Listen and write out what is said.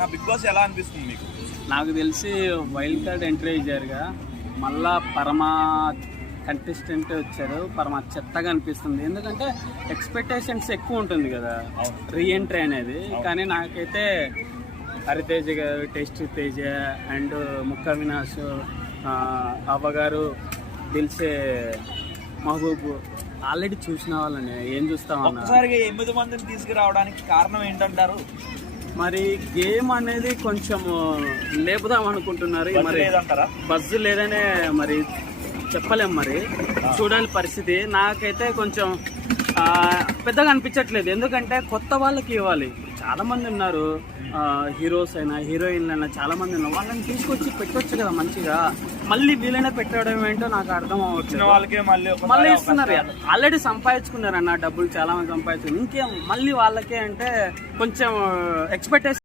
నా big boss ఎలా అనిపిస్తుంది మీకు? నాకు తెలిసి వైల్డ్ కార్డ్ ఎంట్రీ అయ్యారుగా, మళ్ళా పరమా కంటెస్టెంట్ వచ్చారు, పరమా చెత్తగా అనిపిస్తుంది. ఎందుకంటే ఎక్స్పెక్టేషన్స్ ఎక్కువ ఉంటుంది కదా రీఎంట్రీ అనేది. కానీ నాకైతే హరితేజ గారు, టేస్ట్ తేజ అండ్ ముక్క అవినాష్, అవ్వగారు, దిల్సే మహబూబ్ ఆల్రెడీ చూసిన వాళ్ళని ఏం చూస్తామన్నా. ఒకసారిగా 8 మందిని తీసుకురావడానికి కారణం ఏంటంటారు? మరి గేమ్ అనేది కొంచెం లేపుదాం అనుకుంటున్నారు. మరి బజ్ లేదనే మరి చెప్పలేం, మరి చూడాలి పరిస్థితి. నాకైతే కొంచెం పెద్దగా అనిపించట్లేదు. ఎందుకంటే కొత్త వాళ్ళకి ఇవ్వాలి. చాలా మంది ఉన్నారు, హీరోస్ అయినా హీరోయిన్లు అయినా చాలా మంది ఉన్నారు. వాళ్ళని తీసుకొచ్చి పెట్టొచ్చు కదా మంచిగా. మళ్ళీ వీళ్ళైనా పెట్టడం ఏంటో నాకు అర్థం అవ్వట్లేదు. వాళ్ళకే మళ్ళీ ఇస్తున్నారు. ఆల్రెడీ సంపాదించుకున్నారు అన్న డబ్బులు, చాలా మంది సంపాదించుకున్నారు. ఇంకేం మళ్ళీ వాళ్ళకే అంటే కొంచెం ఎక్స్పెక్టేషన్